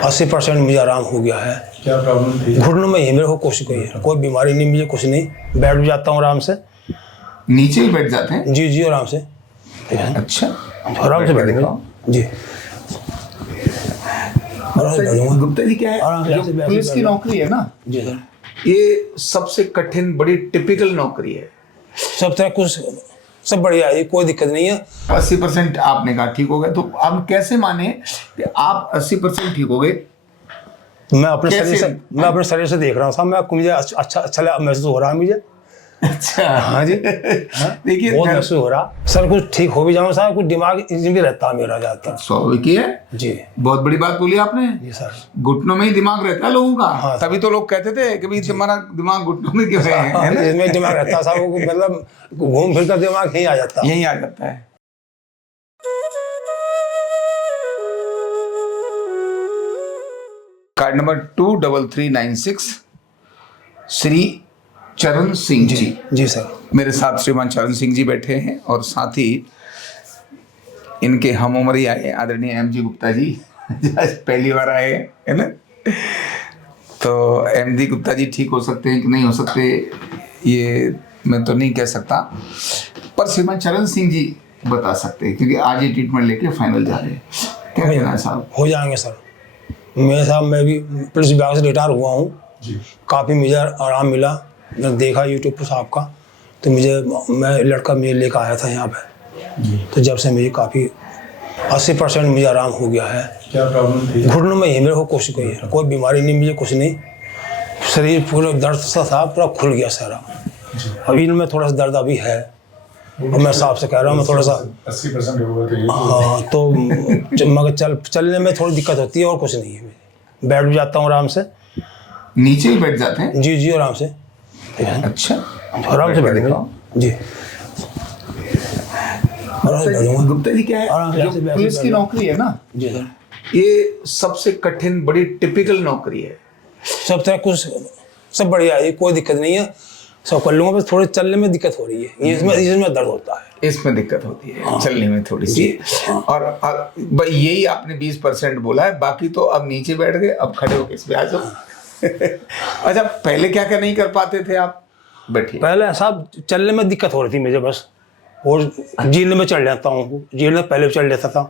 80% मुझे आराम हो गया है। क्या प्रॉब्लम थी? घुटनों में ही मेरे को कुछ कोई बीमारी नहीं, मुझे कुछ नहीं। बैठ भी जाता हूँ आराम से। नीचे ही बैठ जाते हैं? जी आराम से। अच्छा, आराम से बैठ जी। गुप्ता जी क्या है, जो पुलिस की नौकरी है ना जी सर, ये सबसे कठिन, बड़ी टिपिकल नौकरी है। सब तरह कुछ सब बढ़िया है, कोई दिक्कत नहीं है। 80% आपने कहा ठीक हो गए, तो हम कैसे माने कि आप 80% ठीक हो गए? मैं अपने शरीर से देख रहा हूँ साहब, मुझे अच्छा महसूस हो रहा है मुझे। अच्छा, हाँ जी। देखिए बहुत महसूस हो रहा सर, कुछ ठीक हो भी जाऊँ साहब, कुछ दिमाग भी रहता है मेरा ज्यादातर। स्वाभाविक ही है जी। बहुत बड़ी बात बोली आपने जी सर। घुटनों में ही दिमाग रहता है लोगों का। हाँ, तभी तो लोग कहते थे कि भाई तुम्हारा दिमाग घुटनों में क्यों है ना? इसमें दिमाग रहता है साहब, मतलब घूम फिर कर दिमाग यहीं आ जाता है। यहीं आ जाता है। कार्ड नंबर 23396 श्री चरण सिंह जी। जी सर। मेरे साथ श्रीमान चरण सिंह जी बैठे हैं और साथ ही इनके हम उम्र ही आए आदरणीय एम जी गुप्ता जी आज पहली बार आए है ना। तो एम जी गुप्ता जी ठीक हो सकते हैं कि नहीं हो सकते ये मैं तो नहीं कह सकता, पर श्रीमान चरण सिंह जी बता सकते हैं क्योंकि आज ये ट्रीटमेंट लेके फाइनल जा रहे हैं। क्या कहना है साहब? हो जाएंगे सर। मैं साहब मैं भी पुलिस विभाग से रिटायर हुआ हूँ, काफ़ी मुझे आराम मिला। मैंने देखा यूट्यूब पर साहब का, तो मैं लड़का मुझे लेकर आया था यहाँ पे, तो जब से मुझे काफ़ी 80% मुझे आराम हो गया है। क्या प्रॉब्लम थी? घुटनों में ही मेरे को कुछ कोई बीमारी नहीं, मुझे कुछ नहीं। शरीर पूरा दर्द सा था, पूरा खुल गया सारा। अभी इनमें थोड़ा सा दर्द अभी है, और मैं साहब से कह रहा हूँ मैं थोड़ा सा 80% होगा तो ये हाँ, तो मगर चलने में थोड़ी दिक्कत होती है और कुछ नहीं है। बैठ भी जाता हूँ आराम से। नीचे ही बैठ जाते हैं? जी आराम से। अच्छा, आराम से बैठेंगे जी। गुप्ता जी क्या है, जो पुलिस की नौकरी है ना जी सर, ये सबसे कठिन, बड़ी टिपिकल नौकरी है। सब तरह कुछ सब बढ़िया है, कोई दिक्कत नहीं है। सब कर लूँगा, बस थोड़े चलने में दिक्कत हो रही है, इसमें दर्द होता है। इसमें दिक्कत होती है चलने में थोड़ी सी। और भाई यही आपने 20% बोला है, बाकी तो अब नीचे बैठ गए, अब खड़े होके इस पे आ जाओ। अच्छा, पहले क्या क्या नहीं कर पाते थे आप? बैठिए। पहले साहब चलने में दिक्कत हो रही थी मुझे बस, और जीने में चढ़ जाता हूँ, जीने में पहले चढ़ लेता था,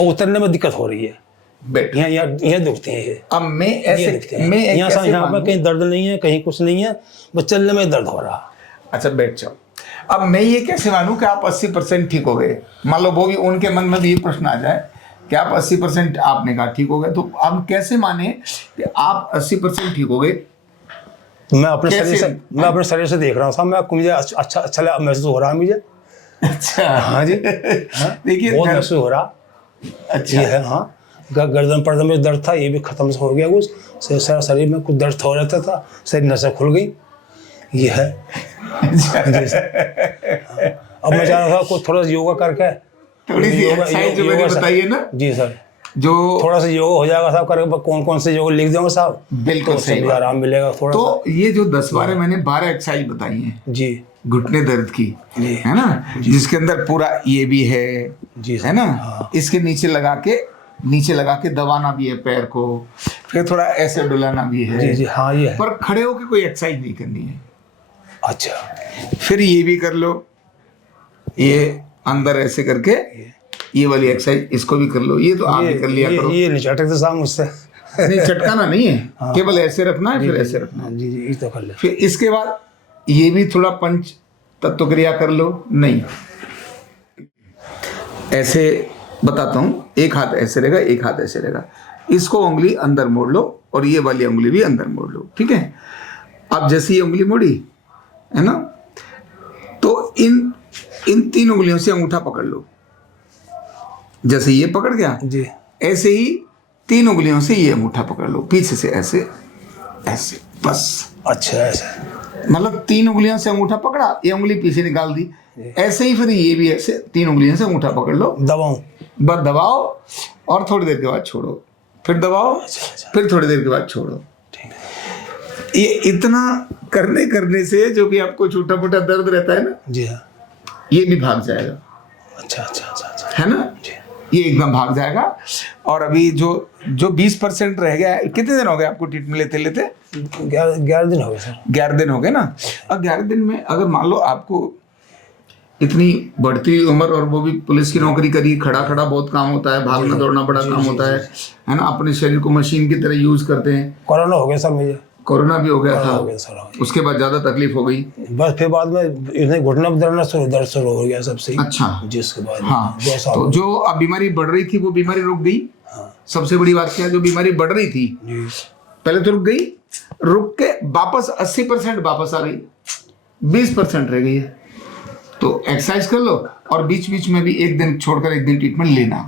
और उतरने में दिक्कत हो रही है। यहाँ दुखते हैं ये। अब मैं यहाँ पर कहीं दर्द नहीं है, कहीं कुछ नहीं है, बस चलने में दर्द हो रहा। अच्छा, बैठ जाओ। अब मैं ये कैसे मानूं कि आप 80% ठीक हो गए? मान लो वो भी उनके मन में भी ये प्रश्न आ जाए कि आप 80% आपने कहा ठीक हो गए, तो हम कैसे माने कि आप 80% ठीक हो गए? मैं अपने शरीर से देख रहा हूँ साहब, मुझे अच्छा महसूस हो रहा है मुझे। अच्छा, हाँ जी। देखिए बहुत महसूस हो रहा। अच्छा ये है। हाँ, गर्दन में दर्द था, ये भी खत्म हो गया। कुछ सारा शरीर में कुछ दर्द हो रहता था, शरीर नसें खुल गई। ये है। अब मैं चाह रहा था कुछ थोड़ा सा योगा करके, थोड़ी सी एक्सरसाइज जो मैंने बताई है ना। जी सर, जो थोड़ा सा योगा हो जाएगा साहब करके, कौन से योगा लिख देंगे साहब? बिल्कुल तो सही, आराम मिलेगा थोड़ा। तो ये जो 10-12 मैंने 12 एक्सरसाइज बताई हैं जी, घुटने दर्द की, है ना, जिसके अंदर पूरा ये भी है जी है ना। हाँ। इसके नीचे लगा के दबाना भी है पैर को, फिर थोड़ा ऐसे डुलाना भी है। जी हाँ, ये है। पर खड़े होके कोई एक्सरसाइज नहीं करनी है। अच्छा, फिर ये भी कर लो, ये अंदर ऐसे करके ये वाली एक्सरसाइज इसको भी कर लो। ये तो आप भी कर लिया करो। ये नहीं चटकते साहब मुझसे। नहीं, चटकाना नहीं है, केवल ऐसे रखना है, फिर ऐसे रखना है। जी ये तो कर ले। फिर इसके बाद ये भी थोड़ा पंच तत्व क्रिया कर लो। नहीं, ऐसे बताता हूँ, एक हाथ ऐसे रहेगा, एक हाथ ऐसे रहेगा। इसको उंगली अंदर मोड़ लो और ये वाली उंगली भी अंदर मोड़ लो, ठीक है। अब जैसे ये उंगली मोड़ी है ना, तो इन 3 उंगलियों से अंगूठा पकड़ लो। जैसे ये पकड़ गया जी, ऐसे ही 3 उंगलियों से ये अंगूठा पकड़ लो, पीछे से ऐसे ऐसे, बस। अच्छा, ऐसे मतलब 3 उंगलियों से अंगूठा पकड़ा, ये उंगली पीछे निकाल दी, ऐसे ही फिर ये भी ऐसे 3 उंगलियों से अंगूठा पकड़ लो, दबाओ, बस दबाओ और थोड़ी देर के बाद छोड़ो, फिर दबाओ, फिर थोड़ी देर के बाद छोड़ो। ये इतना करने से जो भी आपको छोटा मोटा दर्द रहता है ना, जी हाँ, ये भी भाग जाएगा। अच्छा, है ना, ये एकदम भाग जाएगा। और अभी जो 20% रह गया है, कितने दिन हो गए आपको ट्रीटमेंट लेते लेते? 11 दिन हो गए सर। 11 दिन हो गए ना। अब 11 दिन में अगर मान लो आपको इतनी बढ़ती हुई उम्र, और वो भी पुलिस की नौकरी करी, खड़ा खड़ा बहुत काम होता है, भागना दौड़ना बड़ा काम होता है ना, अपने शरीर को मशीन की तरह यूज करते हैं। कोरोना हो गया सर मुझे। कोरोना भी हो गया था, हो गया सर। उसके बाद ज्यादा तकलीफ हो गई। बस फिर बाद में इतने घुटना में दर्द शुरू हो गया सबसे। अच्छा, जिसके बाद हाँ, 2 साल तो जो अब बीमारी बढ़ रही थी वो बीमारी रुक गई। सबसे बड़ी बात क्या है, जो बीमारी बढ़ रही थी पहले तो रुक गई, रुक के वापस 80% वापस आ गई, 20% रह गई है। तो एक्सरसाइज कर लो, और बीच बीच में भी एक दिन छोड़कर एक दिन ट्रीटमेंट लेना।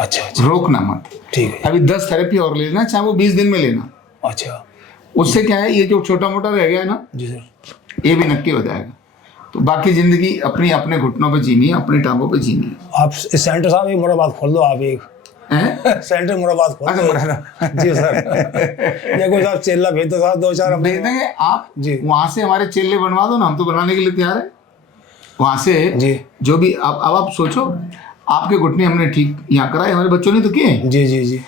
अच्छा। रोकना मत। ठीक है। अभी 10 थेरेपी और लेना, चाहे वो 20 दिन में लेना। अच्छा। उससे क्या है, ये जो छोटा मोटा रह गया ना, जी सर, ये भी नक्की हो जाएगा। तो बाकी जिंदगी अपनी अपने घुटनों पे जीनी है, अपनी टांगों पे जीनी है। आप इस सेंटर साहब एक मुराबाद खोल दो, आप एक हैं? सेंटर मुराबाद खोल अच्छा, दो। मुरादाबाद। जी सर। या कोई साहब चेला भेज दो साहब, 2-4 भेज देंगे आप जी। वहां से हमारे चेले बनवा दो ना, हम तो बनाने के लिए तैयार है। वहां से जी। जो भी अब आप सोचो, आपके घुटने हमने ठीक यहाँ कराए, हमारे बच्चों ने तो किए। जी जी जी।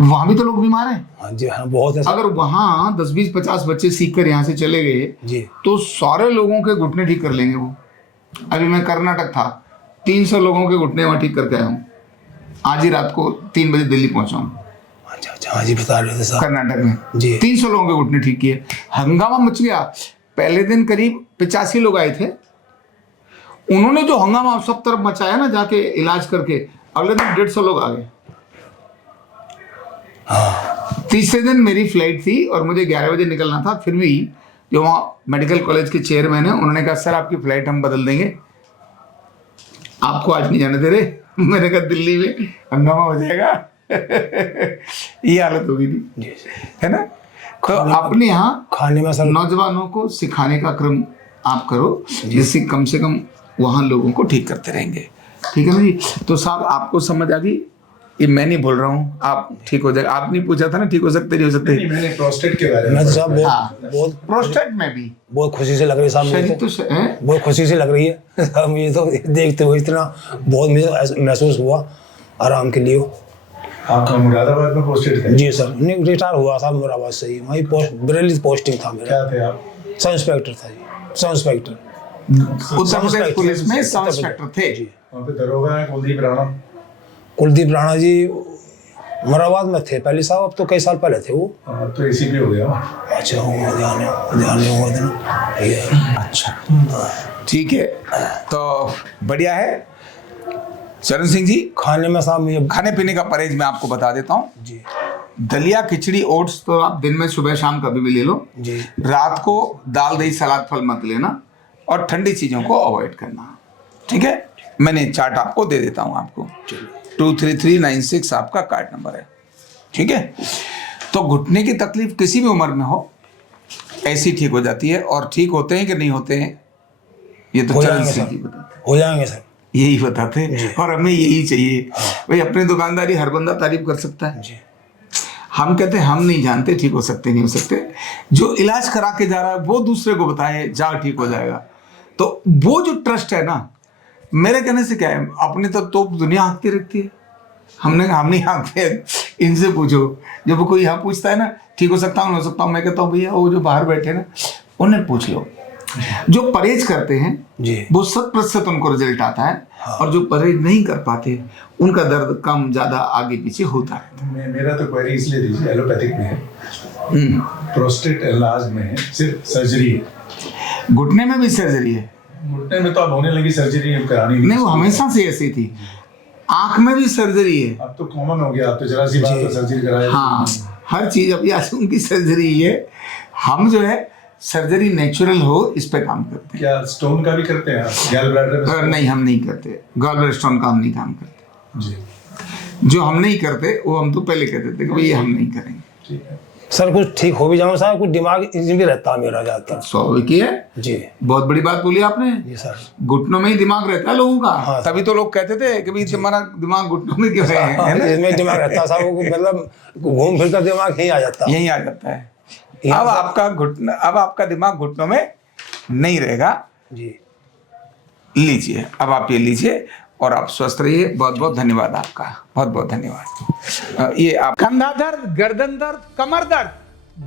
वहां भी तो लोग बीमार हैं। हाँ जी, हाँ बहुत है सर। अगर वहां 10, 20, 50 बच्चे सीख कर यहाँ से चले गए जी। तो सारे लोगों के घुटने ठीक कर लेंगे वो। अभी मैं कर्नाटक था, 300 लोगों के घुटने वहां ठीक करके आया हूँ। आज ही रात को 3 बजे दिल्ली पहुंचा हूँ। अच्छा अच्छा, हाँ जी बता रहे थे साहब। कर्नाटक में जी। 300 लोगों के घुटने ठीक किए। हंगामा मच गया। पहले दिन करीब 85 लोग आए थे। उन्होंने जो हंगामा सब तरफ मचाया ना, जाके इलाज करके, अगले दिन 150 लोग आ गए। तीसरे दिन मेरी फ्लाइट थी और मुझे 11 बजे निकलना था। फिर भी जो वहाँ मेडिकल कॉलेज के चेयरमैन है, उन्होंने कहा सर आपकी फ्लाइट हम बदल देंगे, आपको आज नहीं जाने दे रहे। मैंने कहा दिल्ली में हंगामा हो जाएगा। ये हालत होगी थी, है ना। तो अपने यहाँ खाने में सर नौजवानों को सिखाने का क्रम आप करो, जिससे कम से कम वहाँ लोगों को ठीक करते रहेंगे। ठीक है ना जी। तो साहब आपको समझ आ गई, ये मैं नहीं बोल रहा हूँ, आप ठीक हो जाएगा। आपने पूछा था ना ठीक हो सकते नहीं हो सकते। नहीं, मैंने प्रोस्टेट के बारे में मैं तो साहब हाँ। बहुत प्रोस्टेट में भी बहुत खुशी से लग रही है साहब मुझे शरीर तो। तो है। बहुत खुशी से लग रही है साहब, मुझे तो देखते हुए इतना बहुत मुझे महसूस हुआ आराम के लिए। आपका मुरादाबाद में पोस्टेड थे? जी सर, नहीं रिटायर हुआ साहब मुरादाबाद से ही, वहीं बरेली पोस्टिंग था मेरा। क्या थे आप? सब इंस्पेक्टर था जी, sub inspector. Uttar Pradesh police में सब इंस्पेक्टर थे। जी। वहाँ पे दरोगा है कुलदीप राणा। कुलदीप राणा जी मुरादाबाद में थे पहले साहब, अब तो कई साल पहले थे वो। अब तो एसीपी हो गया। अच्छा, हुआ ध्यान हुआ देना। अच्छा, ठीक है, तो बढ़िया है। चरण सिंह जी, खाने में साहब मुझे खाने पीने का परहेज मैं आपको बता देता हूँ। जी दलिया, खिचड़ी, ओट्स तो आप दिन में सुबह शाम कभी भी ले लो। जी। रात को दाल दही सलाद फल मत लेना, और ठंडी चीजों को अवॉइड करना। ठीक है, मैंने चार्ट आपको दे देता हूँ आपको। 23396 आपका कार्ड नंबर है। ठीक है, तो घुटने की तकलीफ किसी भी उम्र में हो, ऐसी ठीक हो जाती है। और ठीक होते हैं कि नहीं होते हैं, ये तो हो चरण जाएंगे सिंह सर, जी बताते हैं। हो जाएंगे सर। यही बताते हैं, और हमें यही चाहिए भाई। अपनी दुकानदारी हर बंदा तारीफ कर सकता है। जी। हम कहते हैं हम नहीं जानते ठीक हो सकते नहीं हो सकते। जो इलाज करा के जा रहा है वो दूसरे को बताए जा ठीक हो जाएगा, तो वो जो ट्रस्ट है ना, मेरे कहने से क्या है, अपनी तो दुनिया हाँकती रहती है। हम नहीं हाँकते, इनसे पूछो। जब कोई यहाँ पूछता है ना ठीक हो सकता हूँ, हो सकता हूँ, मैं कहता हूँ भैया वो जो बाहर बैठे ना उन्हें पूछ लो। जो परहेज करते हैं जी। वो 100% उनको रिजल्ट आता है। हाँ। और जो परहेज नहीं कर पाते उनका दर्द कम ज्यादा आगे पीछे होता है। मेरा तो क्वेरी इसलिए थी, एलोपैथिक में है, प्रोस्टेट इलाज में है, सिर्फ सर्जरी है। घुटने में भी सर्जरी है। घुटने में तो अब होने लगी सर्जरी, करानी नहीं, वो हमेशा से ऐसी थी। आंख में भी सर्जरी है। अब तो कॉमन हो गया, अब तो जरा सी बात तो सर्जरी कराए। हाँ, हर चीज अभी आज उनकी सर्जरी है। हम जो है सर्जरी नेचुरल हो इस पे काम करते हैं। क्या स्टोन का भी करते हैं आप? गैल ब्लैडर में? नहीं, हम नहीं करते। गॉल ब्लैडर स्टोन का हम नहीं काम करते जी। जो हम नहीं करते वो हम तो पहले कहते थे कि भाई ये हम नहीं करेंगे। ठीक है सर, कुछ ठीक हो भी जाऊँ साहब, कुछ दिमाग इसी भी रहता है मेरा ज़्यादातर। स्वाभाविक ही है जी। बहुत बड़ी बात बोली आपने। जी सर। घुटनों में ही दिमाग रहता है लोगों का। हाँ, तभी तो लोग कहते थे कि भाई तुम्हारा दिमाग घुटनों में क्यों है ना? इसमें दिमाग रहता है साहब, वो मतलब घूम फिर कर दिमाग यहीं आ जाता है। यही आ जाता है। अब आपका दिमाग घुटनों में नहीं रहेगा। जी। लीजिए, अब आप ये लीजिए और आप स्वस्थ रहिए। बहुत बहुत धन्यवाद आपका, बहुत बहुत धन्यवाद। ये आप कंधा दर्द, गर्दन दर्द, कमर दर्द,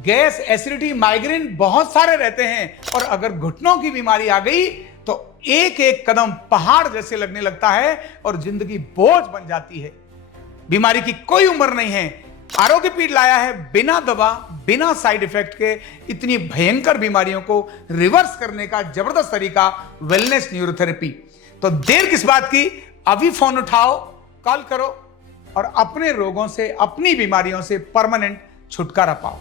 गैस, एसिडिटी, माइग्रेन बहुत सारे रहते हैं, और अगर घुटनों की बीमारी आ गई तो एक एक कदम पहाड़ जैसे लगने लगता है और जिंदगी बोझ बन जाती है। बीमारी की कोई उम्र नहीं है। आरोग्य पीठ लाया है बिना दवा, बिना साइड इफेक्ट के इतनी भयंकर बीमारियों को रिवर्स करने का जबरदस्त तरीका, वेलनेस न्यूरोथेरेपी। तो देर किस बात की, अभी फोन उठाओ, कॉल करो और अपने रोगों से, अपनी बीमारियों से परमानेंट छुटकारा पाओ।